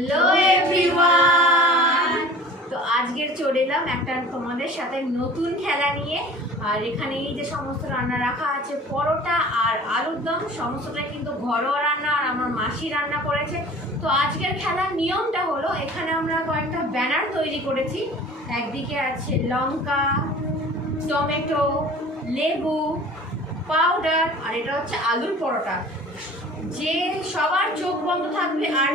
Hello everyone, তো আজকের চলে এলাম একটা তোমাদের সাথে নতুন খেলা নিয়ে। আর এখানে এই যে সমস্ত রান্না রাখা আছে, পরোটা আর আলুর দম, সমস্তটাই কিন্তু ঘরোয়া রান্না আর আমার মাসি রান্না করেছে। তো আজকের খেলার নিয়মটা হলো, এখানে আমরা কয়েকটা ব্যানার তৈরি করেছি। একদিকে আছে লঙ্কা, টমেটো, লেবু, পাউডার, আর এটা হচ্ছে আলুর পরোটা। যে সবার চোখ বন্ধ থাকবে আর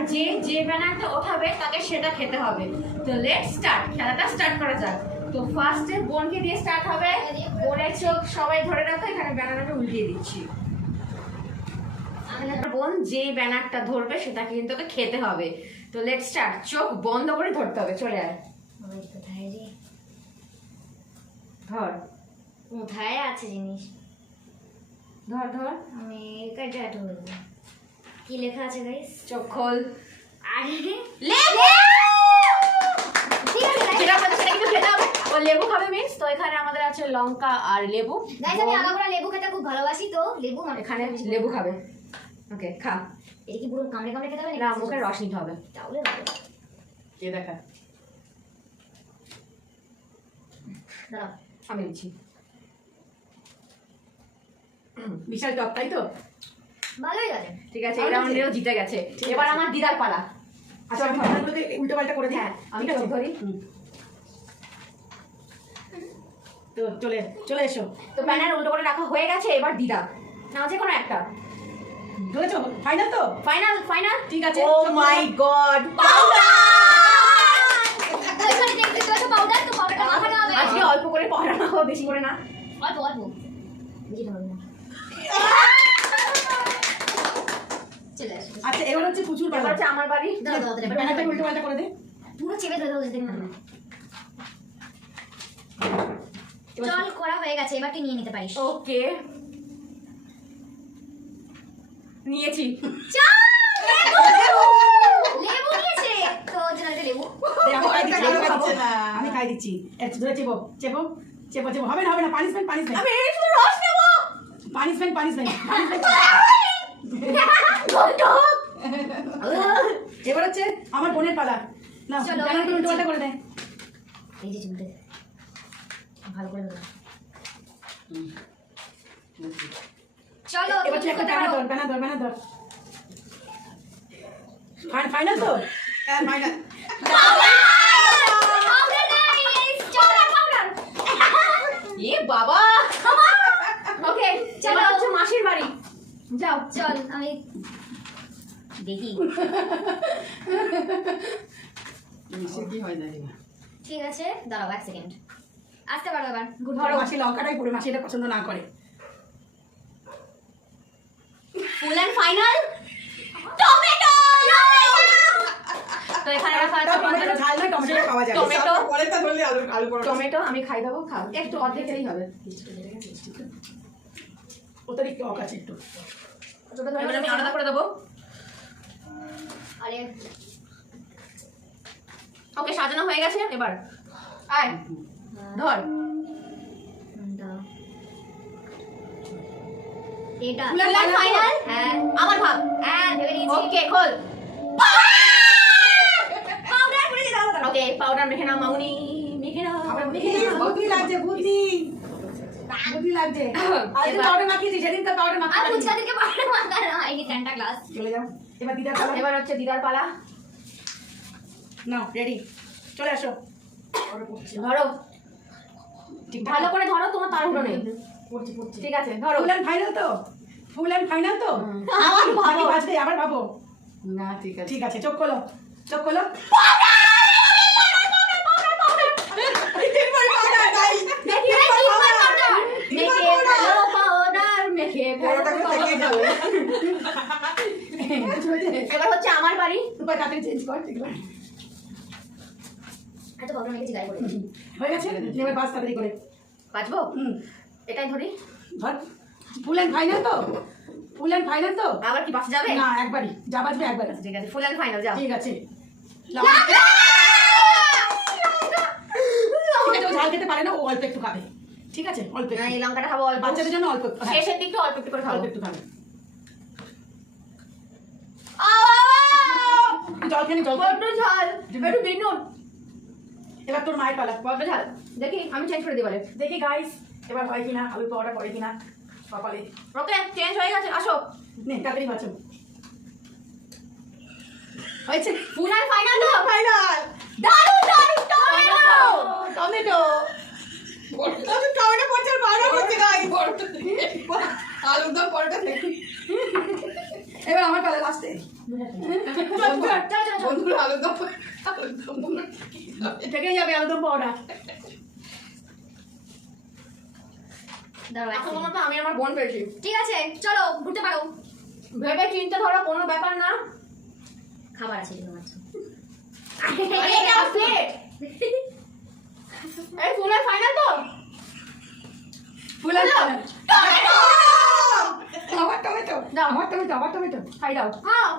যে ব্যানারটা ওঠাবে তাকে সেটা খেতে হবে। তো লেটস স্টার্ট, খেলাটা স্টার্ট করা যাক। তো ফার্স্টে বোনকে দিয়ে স্টার্ট হবে। বোনের চোখ সবাই ধরে রাখো, এখানে ব্যানারটা উল্টিয়ে দিচ্ছি। বোন যে ব্যানারটা ধরবে সেটাকে কিন্তু ওকে খেতে হবে। তো লেটস স্টার্ট, চোখ বন্ধ করে ধরতে হবে। চলে আয়, কোথায় রে? ধর কোথায় আছে জিনিস? ধর ধর, আমি কাটা ধরবো। কি লেখা আছে গাইস? চোখ খোল। আরে লেবু, ঠিক আছে গাইস, যেটা বলছে সেটা কিন্তু খেতে হবে। ও লেবু খাবে মিন্স, তো এখানে আমাদের আছে লঙ্কা আর লেবু। গাইস আমি আগাগোড়া লেবু খেতে খুব ভালোবাসি, তো লেবু এখানে লেবু খাবে। ওকে খা। এটা কি পুরো কামড়ে কামড়ে খেতে হবে না, মুখের রস নিতে হবে। তাহলে ভালো। কে দেখা? দাঁড়াও, আমি দিচ্ছি। বিশাল টক, তাই তো? ভালোই গেছে। ঠিক আছে, এই রাউন্ডেও জিতে গেছে। এবার আমার দিদার পালা। আচ্ছা আমি ভালোভাবে উল্টো পাল্টা করে দিই। হ্যাঁ, আমি চোখ ধরি। তো চলে এসো। তো ব্যানার উল্টো করে রাখা হয়ে গেছে, এবার দিদা না, যে কোনো একটা। ধরেছো? ফাইনাল তো? Final final. ঠিক আছে। ও মাই গড, ওইখানে দেখতে তো পাউডার, তো পাউডারটা মাখানো হবে। আজকে অল্প করে পড়া না, বেশি করে না। অল্প অল্প বেশি ধরবে না। চলে আসো। আচ্ছা এবার হচ্ছে প্রচুর এবার পালা। হচ্ছে আমার বাড়ি। দাও দাও দাও, এবার ব্যানারটা উল্টো পাল্টা করে দে। পুরো চেপে ধরে ধরে দেখুন। চল করা হয়ে গেছে, এবার তুই নিয়ে নিতে পারিস। ওকে, নিয়েছি। লেবু নিয়েছে তো, জন্য লেবু। দে, আমি খাই দিচ্ছি, লেবু খাবো। আমি খাই দিচ্ছি। একটু ধরে চেপো চেপো চেপো চেপো। হবে না হবে না, পানিশমেন্ট পানিশমেন্ট আমি এই শুধু রস নেব। Punishment punishment. এবার হচ্ছে আমার বোনের পালা। না চলো, ব্যানারটা উল্টো পাল্টা করে দে। এই যে চিমটে ভালো করে ধরো। চলো এবার তুই একটা ব্যানার ধর। ফাইনাল তো? হ্যাঁ ফাইনাল। এ বাবা। ওকে, চলো হচ্ছে মাসির বাড়ি। যাও। চল আমি দেখি। কি হয় জানি না। ঠিক আছে, দাঁড়াও 1 সেকেন্ড। আসতে পারো এবার। ধরো, মাসি লঙ্কাটাই পড়ে, মাসি এটা পছন্দ না করে। ফুল এন্ড ফাইনাল টমেটো। তো এখানে রাখা আছে টমেটো ঝাল নয়, টমেটো পাওয়া যায়। টমেটো। পরেরটা ধরলে আলু পরোটা। টমেটো আমি খাই দেবো, খাও একটু, অর্ধেক খেলেই হবে। অতিরিক্ত টক আছে একটু। এবার আমি আলাদা করে দেবো। আরে ওকে, সাজানো হয়ে গেছে। এবার আয়, ধর। দাও এটা ফুল and final ফাইনাল। হ্যাঁ আমার ভাগ। হ্যাঁ ভেবে নিয়েছি। ওকে, খোল। পাউডার করে দিলাম। ওকে, পাউডার মেখে নাও মামুনি, মেখে নাও, মেখে নাও। বুদ্ধি লাগছে, বুদ্ধি লাগছে। আজকে পাউডার মাখিয়েছি, সেদিন তো পাউডার আর মাখানো। ফুচকাদেরকে পাউডার মাখানো হয়নি, সেন্টা ক্লাস। চলে যাও। এবার দিদার পালা। এবার হচ্ছে দিদার পালা। নাও রেডি, চলে আসো। ধরো, ঠিক ভালো করে ধরো, তোমার তাড়াহুড়ো নেই। ঠিক আছে, ধরো। ফুল এন্ড ফাইনাল তো? ফুল এন্ড ফাইনাল তো? আবার ভাবো। বাকি বাজবে, আবার ভাবো। না ঠিক আছে ঠিক আছে, চোখ খোলো, চোখ খোলো। মেখে ফেলো পাউডার, মেখে ফেলো পাউডার। এবার হচ্ছে আমার বাড়ি। এবার তাড়াতাড়ি চেঞ্জ কর, ঠিক আছে? এত পাউডার মেখেছি গায়ে পড়ে। হয়ে গেছে, এবার বাস তাড়াতাড়ি করে। বাঁচবো, হুম, এটাই ধরি। ধর। ফুল এন্ড ফাইনাল তো? ফুল এন্ড ফাইনাল তো? আবার কি বাঁচা যাবে? না, একবারই যা বাজবে একবার। ঠিক আছে, ফুল এন্ড ফাইনাল, যাও। ঠিক আছে। ঠিক আছে, ও ঝাল খেতে পারে না, ও অল্প একটু খাবে। ঠিক আছে, অল্প একটু। না, এই লঙ্কাটা খাবো অল্প, বাচ্চাদের জন্য অল্প একটু, হ্যাঁ, শেষের দিকটা অল্প একটু করে খাবো। অল্প একটু খাবে। একটু জল খেয়ে নে, জল বড্ড ঝাল, একটু বিনুন। এবার তোর মায়ের পালা। বড্ড ঝাল, দেখি আমি চেঞ্জ করে দিই বলে। দেখি গাইস এবার হয় কিনা, আলু পাওয়াটা পড়ে কিনা কপালে। ওকে, চেঞ্জ হয়ে গেছে, আসো। নে তাড়াতাড়ি বাঁচো। হয়েছে ফুল আর ফাইনাল তো? ফাইনাল। দারুণ দারুণ টমেটো। টমেটো টমেটো পড়ছে আর বারবার করছে গাইস। আলুর দম পরোটা দেখি। এবার আমার পালা লাস্টে। বন্ধুরা আলুর দম থেকে যাবে আলুর দম পাওয়াটা। দাঁড়াও এখন একটু। মতো আমি আমার বোন পেয়েছি। ঠিক আছে চলো ঘুরতে পারো। ভেবে চিন্তে ধরো, কোনো ব্যাপার না। খাবার আছে কিন্তু মাত্র। এটা প্লেট। এই ফুল আর ফাইনাল তো? ফুল আর ফাইনাল। আবার টমেটো দাও। আবার টমেটো আবার টমেটো। খাই দাও। হ্যাঁ,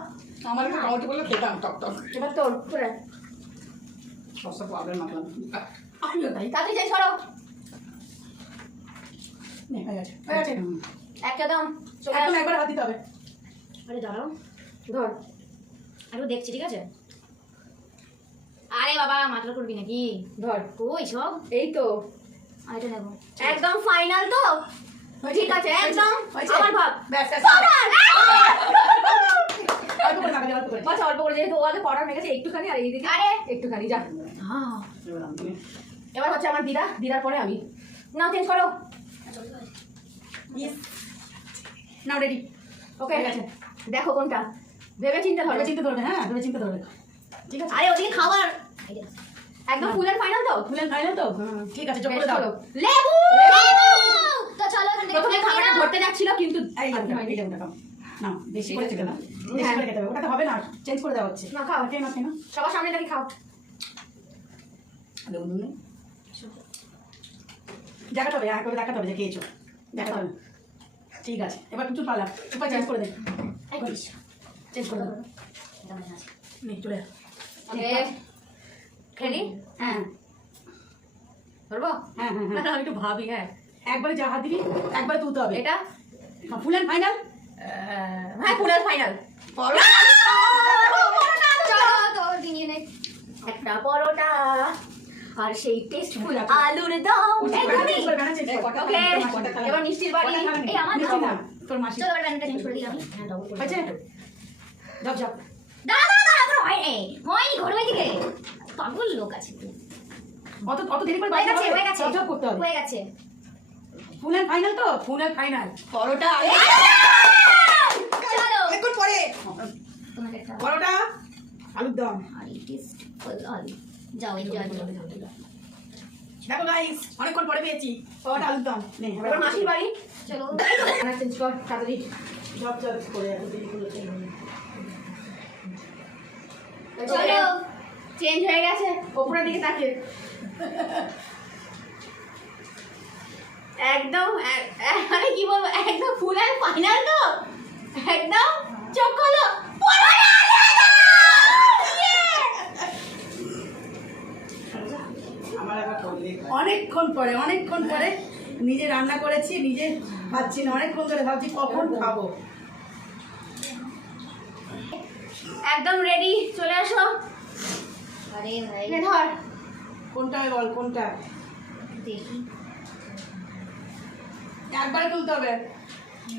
আমার কাছে টমেটো বললে খেতাম টক টক। এবার তোর করে। সবসে প্রবলেম মাখলাম। আমিও তাই। তাড়াতাড়ি যাই, সরো। নে হয়ে গেছে হয়ে গেছে। একটা দাম চলে এখন আসো। একবার হাত দিতে হবে। আরে দাঁড়াও, ধর। আরো দেখছি ঠিক আছে। আরে বাবা মাত্র করবি নাকি? ধর। কই সব? এই তো আর এটা নেবো। একদম ফাইনাল তো? ঠিক আছে, একদম আমার ভাগ। ব্যাস ব্যাস। অল্প করে মাখা দে, অল্প করে। বাস অল্প করে, যেহেতু ও আগে পাউডার মেখেছে একটুখানি, আর এইদিকে আরে একটুখানি যা। হ্যাঁ এবার আমি দিই। এবার হচ্ছে আমার দিদা, দিদার পরে আমি। নাও চেঞ্জ করো। Yes. নাও রেডি। ওকে, হয়ে গেছে। দেখো কোনটা। ভেবে চিন্তে ধরো। ভেবে চিন্তে ধরবে, হ্যাঁ ভেবে চিন্তে ধরবে। ঠিক আছে। আরে ওদিকে খাবার। একদম ফুল আর ফাইনাল তো? ফুল এন্ড ফাইনাল তো? ঠিক আছে চোখ করে দাও। লেবু। তো চলো এখান থেকে প্রথমে খাবারটা ধরতে যাচ্ছিল কিন্তু এই লেবুটা, এই লেবুটা খাও। নাও, বেশি করে খেতে না। বেশি করে খেতে হবে। ওটা তো হবে না, চেঞ্জ করে দেওয়া হচ্ছে। না, খাও। খেয়ে নাও, খেয়ে নাও। সবার সামনে নাকি খাও। লেবু নুন নেই? দেখাতে হবে, করে দেখাতে হবে যে খেয়েছো। দেখাতে হবে। ঠিক আছে, এবার কিছু পালা। এবার চেঞ্জ করে দে। চেঞ্জ করে দাও। নে চলে আয়। ওকে, খেলি? হ্যাঁ ধরবো? হ্যাঁ হ্যাঁ হ্যাঁ। আমি একটু ভাবি। হ্যাঁ, একবারে যা হাত দিবি একবারে তুলতে হবে। এটা ফুল এন্ড ফাইনাল। হ্যাঁ, ফুল আর ফাইনাল। চলো তো নিয়ে নে। একটা পরোটা আর সেই টেস্টফুল আচ্ছা। আলুর দম। চেঞ্জ করে বানা, চেঞ্জ করে। ওকে, এবার মিষ্টির বাড়ি। এই আমার মিষ্টি দাও। না, তোর মাসি। চলো এবার ব্যান্ডটা চেঞ্জ করে দিই আমি। হয়েছে? যাও যাও। দাঁড়া দাঁড়া দাঁড়া হয়নি ঘরে ওইদিকে পাগল লোক আছে অত অত দেরি করে হয়ে বানাতে গেছে হবে, হয়ে গেছে চপ চপ করতে হবে। হয়ে গেছে ফুল এন্ড ফাইনাল তো? ফুল এন্ড ফাইনাল। পরোটা চলো একটু পরে। তোমাকে একটা পরোটা আলুর দম। আর টেস্ট আলু যাও এনজয় করো দেখো গাইস, অনেকক্ষণ পরে পেয়েছি পরোটা আলুর দম। নে এবার মাসির বাড়ি। চলো চেঞ্জ কর তাড়াতাড়ি। চপ চপ করে এত দেরি করে চলো চেঞ্জ হয়ে গেছে, ওপরের দিকে তাকিয়ে। একদম মানে কি বলবো, একদম ফুল আর ফাইনাল তো? একদম চোখ খোলো। অনেকক্ষণ পরে নিজে রান্না করেছি, নিজে খাচ্ছি না, অনেকক্ষণ ধরে ভাবছি কখন খাবো। একদম রেডি, চলে আসো। আরে ভাই নে ধর। কোনটা বল, কোনটা? দেখি একবারে তুলতে হবে।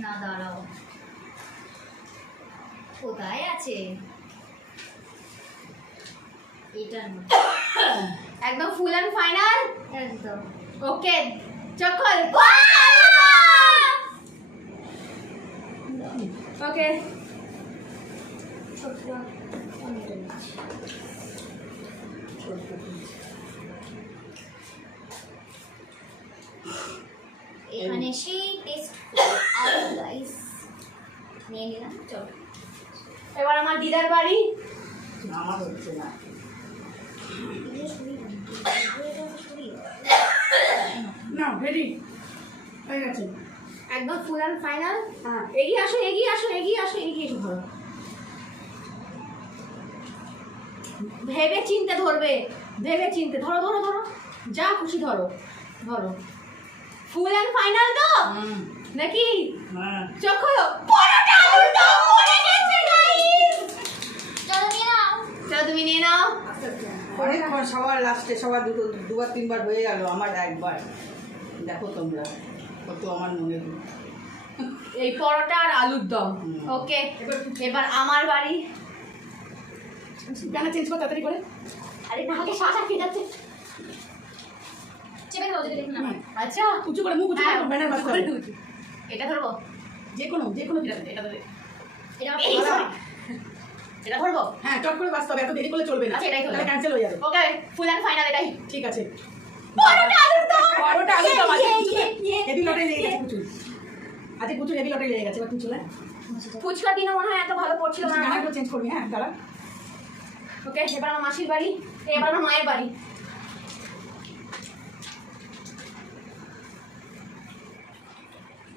না দাঁড়াও কোথায় আছে এটা না একদম ফুল অ্যান্ড ফাইনাল। একদম ওকে, চোখ খোল। ওকে, ছোট্ট টমেটো নিচ্ছি। এখানে সেই টেস্ট আলু রাইস নিয়ে নিলাম চলো এবার আমার দিদার বাড়ি। আমার হচ্ছে না। না রেডি হয়ে গেছে। একদম ফুল অ্যান্ড ফাইনাল। হ্যাঁ এগিয়ে আসো, এগিয়ে আসো, এগিয়ে আসো, এগিয়ে এসো। ধরো, ভেবে চিনতে ধরবে, ভেবে চিনতে ধরো, ধরো ধরো, যা খুশি ধরো, ধরো। ফুল অ্যান্ড ফাইনাল তো নাকি? হ্যাঁ চোখ খোলো। পরোটা আলুর দম পড়ে গেছে গাইস। চলো নিয়ে নাও চলো তুমি নিয়ে নাও। অনেকক্ষণ সবার লাস্টে সবার দুবার তিনবার হয়ে গেল, আমার একবার। দেখো তোমরা কত আমার মনে হয়। এই পরোটা আর আলুর দম। হুম। ওকে, এবার আমার বাড়ি। গানা চেঞ্জ কর তাড়াতাড়ি করে। আরে না, আমাকে শ্বাস আটকে যাচ্ছে। চেপে খাও যদি দেখুন না আচ্ছা, উঁচু করে মুখ উঁচু হ্যাঁ, করে ব্যানার বাজতে হবে। এটা ধরবো? যে কোনো এটা ধরে। এটা এই, দাঁড়া। এটা ধরবো? হ্যাঁ চট করে বাজতে হবে, এত দেরি করলে চলবে না। আচ্ছা, এটাই করবো। তাহলে ক্যান্সেল হয়ে যাবে। ওকে, ফুল অ্যান্ড ফাইনাল এটাই। ঠিক আছে। পরোটা আলুর দম। পরোটা আলুর দম আছে। ইয়ে, হেভি লটারি লেগে গেছে কুচুর। আজকে কুচুর হেভি লটারি লেগে গেছে, এবার তুই চলে। ফুচকা দিনও মনে হয় এত ভালো পড়ছিল না। গানাগুলো চেঞ্জ করবি, হ্যাঁ দাঁড়া। ওকে, এবার আমার মাসির বাড়ি, এবার আমার মায়ের বাড়ি।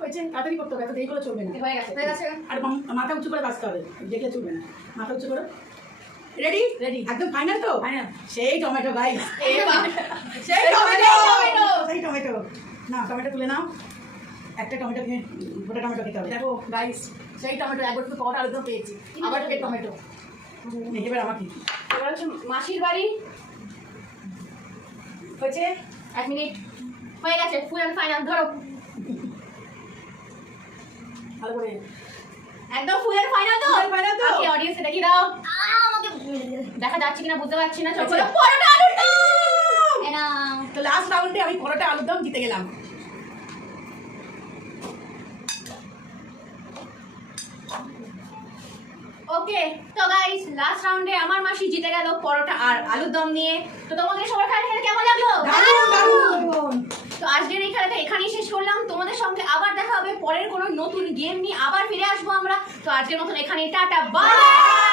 হয়েছে, তাড়াতাড়ি করতে হবে, এত দেরি করলে চলবে না। হয়ে গেছে, হয়ে গেছে। আর মাথা উঁচু করে বাজতে হবে, দেখলে চলবে না। মাথা উঁচু করো। রেডি? Ready. একদম ফাইনাল তো? Final. সেই টমেটো গাইস। এবার সেই টমেটো। সেই টমেটো। না, টমেটো তুলে নাও। একটা টমেটো কিনে গোটা টমেটো খেতে হবে। দেখো গাইস, সেই টমেটো একবার শুধু পরোটা আলুদম পেয়েছি। আবার এই টমেটো। এবার আমাকে। এবার হচ্ছে মাসির বাড়ি। হয়েছে? 1 মিনিট। হয়ে গেছে, ফুল অ্যান্ড ফাইনাল। ধরো, ভালো করে। একদম ফুল অ্যান্ড ফাইনাল তো? Full and final তো? ওকে, অডিয়েন্স দেখি দাও। আমাকে দেখা যাচ্ছে কিনা বুঝতে পারছি না। চলো, হয়েছে? পরোটা আলুর দম। এনা তো লাস্ট রাউন্ডে আমি পরোটা আলুদম জিতে গেলাম। ওকে, তো গাইস লাস্ট রাউন্ডে আমার মাসি জিতে গেল পরোটা আর আলুর দম নিয়ে। তো তোমাদের সবার খেলা খেলে কেমন লাগলো? দারুণ, দারুণ। তো আজকের এই খেলাটা এখানেই শেষ করলাম। তোমাদের সঙ্গে আবার দেখা হবে পরের কোনো নতুন গেম নিয়ে, আবার ফিরে আসবো আমরা। তো আজকের মতন এখানেই টাটা, বাই।